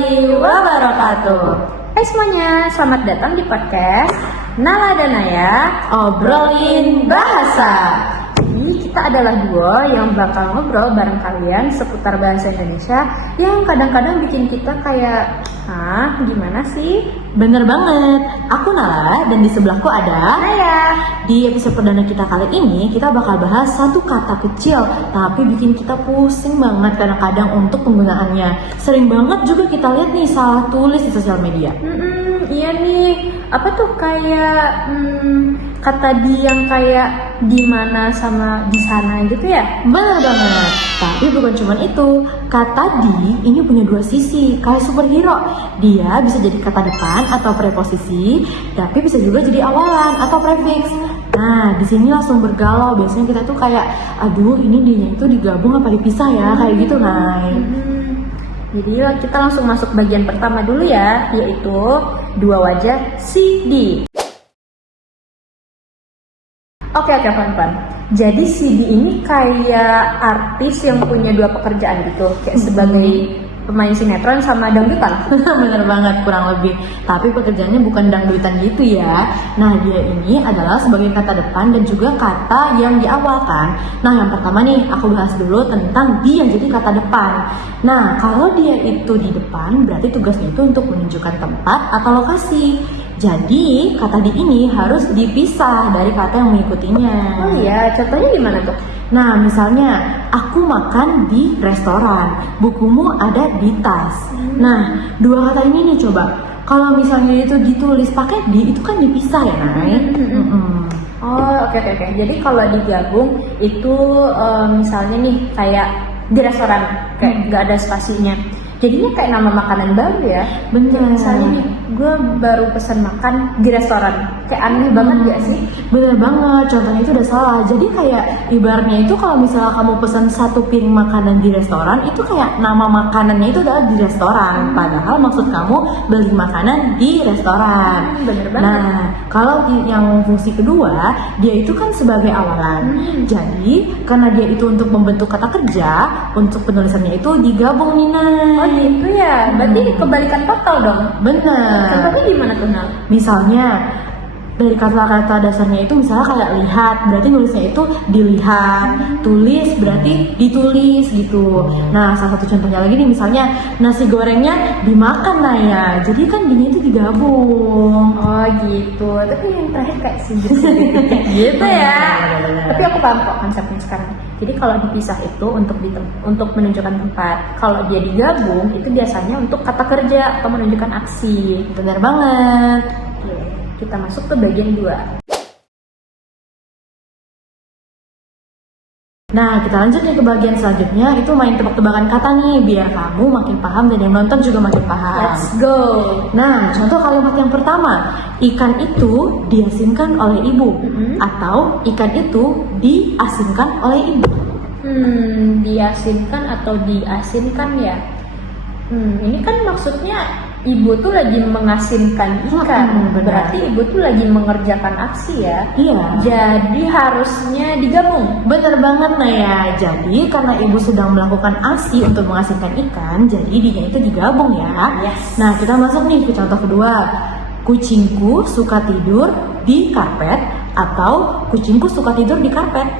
warahmatullahi wabarakatuh. Hai semuanya, selamat datang di podcast Nala dan Naya Obrolin Bahasa. Jadi kita adalah duo yang bakal ngobrol bareng kalian seputar bahasa Indonesia yang kadang-kadang bikin kita kayak, gimana sih? Bener banget, aku Nala dan di sebelahku ada Naya. Di episode perdana kita kali ini, kita bakal bahas satu kata kecil tapi bikin kita pusing banget kadang-kadang untuk penggunaannya. Sering banget juga kita lihat nih salah tulis di sosial media. Iya nih, apa tuh kayak kata di yang kayak di mana sama di sana gitu ya? Bener banget, tapi bukan cuma itu. Kata di ini punya dua sisi, kayak superhero. Dia bisa jadi kata depan atau preposisi, tapi bisa juga jadi awalan atau prefix. Nah, di sini langsung bergalau. Biasanya kita tuh kayak, aduh ini dianya itu digabung apa dipisah ya, kayak gitu, Nay. Jadi kita langsung masuk bagian pertama dulu ya, yaitu dua wajah CD. Oke, Pan. Jadi CD ini kayak artis yang punya dua pekerjaan gitu, kayak sebagai pemain sinetron sama dangdutan. Bener banget, kurang lebih. Tapi pekerjaannya bukan dangdutan gitu ya. Nah, dia ini adalah sebagai kata depan dan juga kata yang diawalkan. Nah, yang pertama nih, aku bahas dulu tentang dia yang jadi kata depan. Nah, kalau dia itu di depan, berarti tugasnya itu untuk menunjukkan tempat atau lokasi. Jadi, kata di ini harus dipisah dari kata yang mengikutinya. Oh iya, contohnya gimana tuh? Nah, misalnya, aku makan di restoran, bukumu ada di tas. Nah, dua kata ini nih coba. Kalau misalnya itu ditulis pakai di, itu kan dipisah ya, Nay? Oh, oke. Jadi kalau digabung itu misalnya nih kayak di restoran, kayak nggak ada spasinya. Jadinya kayak nama makanan baru ya. Bener. Misalnya nih, gue baru pesan makan di restoran. Kayak aneh banget gak sih? Bener banget, contohnya itu udah salah. Jadi kayak ibaratnya itu kalau misalnya kamu pesan satu piring makanan di restoran, itu kayak nama makanannya itu adalah di restoran. Padahal maksud kamu beli makanan di restoran. Bener banget. Nah, kalau yang fungsi kedua, dia itu kan sebagai awalan. Jadi karena dia itu untuk membentuk kata kerja, untuk penulisannya itu digabung nih, Nay. Oh gitu ya, berarti kebalikan total dong. Bener. Contohnya gimana tuh, Nal? Misalnya dari kata-kata dasarnya itu misalnya kayak lihat, berarti nulisnya itu dilihat, tulis berarti ditulis gitu. Nah, salah satu contohnya lagi nih misalnya nasi gorengnya dimakan Naya, jadi kan dia itu digabung. Oh gitu, tapi yang terakhir kayak gitu ya. Tapi aku paham kok konsepnya sekarang. Jadi kalau dipisah itu untuk menunjukkan tempat. Kalau dia digabung itu biasanya untuk kata kerja atau menunjukkan aksi. Bener banget. Oke, kita masuk ke bagian 2. Nah, kita lanjut nih ke bagian selanjutnya, itu main tebak-tebakan kata nih, biar kamu makin paham dan yang nonton juga makin paham. Let's go. Nah, contoh kalimat yang pertama, ikan itu diasinkan oleh ibu, atau ikan itu diasinkan oleh ibu. Diasinkan atau diasinkan ya? Ini kan maksudnya ibu tuh lagi mengasinkan ikan, berarti ibu tuh lagi mengerjakan aksi ya? Iya. Jadi harusnya digabung. Bener banget Naya. Jadi karena ibu sedang melakukan aksi untuk mengasinkan ikan, jadi dia itu digabung ya. Yes. Nah, kita masuk nih ke contoh kedua. Kucingku suka tidur di karpet, atau kucingku suka tidur di karpet.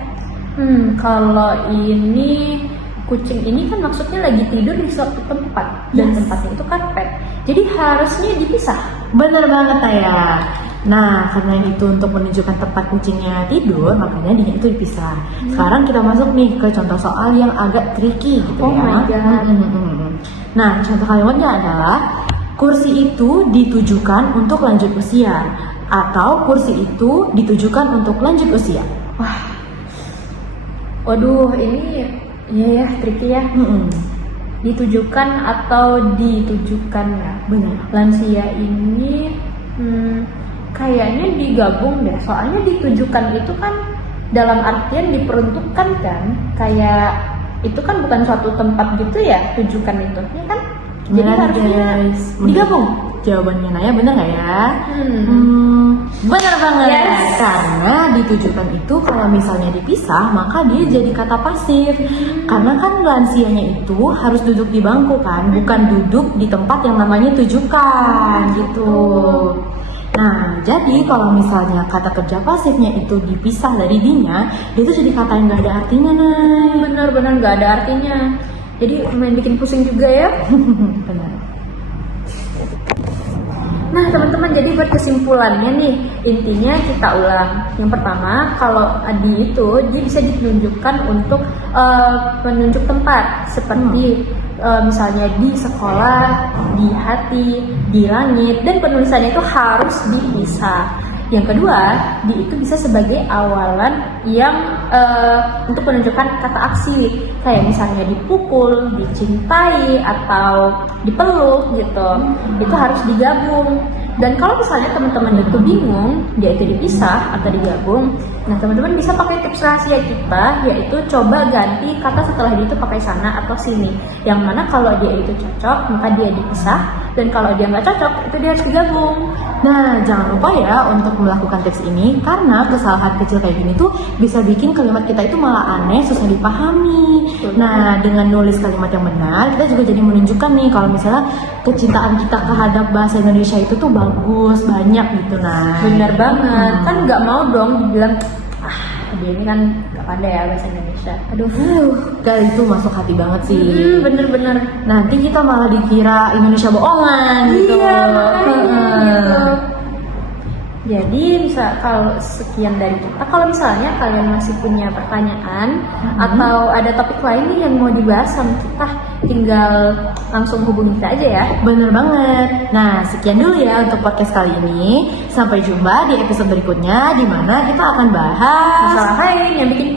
Kalau ini kucing ini kan maksudnya lagi tidur di suatu tempat dan tempatnya itu karpet. Jadi harusnya dipisah. Bener banget Naya. Nah, karena itu untuk menunjukkan tempat kucingnya tidur, makanya dia itu dipisah. Sekarang kita masuk nih ke contoh soal yang agak tricky gitu Oh ya. my God. Nah, contoh kalimatnya adalah kursi itu ditujukan untuk lanjut usia, atau kursi itu ditujukan untuk lanjut usia. Waduh, ini ya tricky ya. Ditujukan atau ditujukan ya? Benar. Lansia ini kayaknya digabung deh. Soalnya ditujukan itu kan dalam artian diperuntukkan kan. Kayak itu kan bukan suatu tempat gitu ya, tujukan itu. Ya kan? Jadi Benar, harusnya guys. digabung. jawabannya Naya bener nggak ya? Bener banget. Yes. Karena ditujukan itu kalau misalnya dipisah maka dia jadi kata pasif. Karena kan lansianya itu harus duduk di bangku kan, bukan duduk di tempat yang namanya tujukan gitu. Nah, jadi kalau misalnya kata kerja pasifnya itu dipisah dari dinya, dia itu jadi kata yang nggak ada artinya, Nay. Benar-benar nggak ada artinya. Jadi main bikin pusing juga ya. Benar. Nah teman-teman, jadi buat kesimpulannya nih, intinya kita ulang. Yang pertama, kalau Adi itu dia bisa ditunjukkan untuk menunjuk tempat, seperti misalnya di sekolah, di hati, di langit, dan penulisannya itu harus dipisah. Yang kedua, di itu bisa sebagai awalan yang untuk menunjukkan kata aksi, kayak misalnya dipukul, dicintai, atau dipeluk gitu. Itu harus digabung. Dan kalau misalnya teman-teman itu bingung, dia itu dipisah atau digabung, nah teman-teman bisa pakai tips rahasia kita, yaitu coba ganti kata setelah dia itu pakai sana atau sini. Yang mana kalau dia itu cocok, maka dia dipisah, dan kalau dia nggak cocok, itu dia harus digabung. Nah, jangan lupa ya untuk melakukan tips ini, karena kesalahan kecil kayak gini tuh bisa bikin kalimat kita itu malah aneh, susah dipahami. Nah, dengan nulis kalimat yang benar, kita juga jadi menunjukkan nih kalau misalnya kecintaan kita terhadap bahasa Indonesia itu tuh bagus, banyak gitu. Nah, Benar banget, kan nggak mau dong dibilang, dia ini kan nggak pandai ya bahasa Indonesia. Aduh, kali itu masuk hati banget sih. bener-bener. Nanti kita malah dikira Indonesia bohongan gitu. Iya, makanya gitu. Jadi bisa kalau sekian dari kita. Kalau misalnya kalian masih punya pertanyaan atau ada topik lain nih yang mau dibahas sama kita, tinggal langsung hubungi kita aja ya. Bener banget. Nah, sekian dulu ya untuk podcast kali ini. Sampai jumpa di episode berikutnya, di mana kita akan bahas Masalah lain yang bikin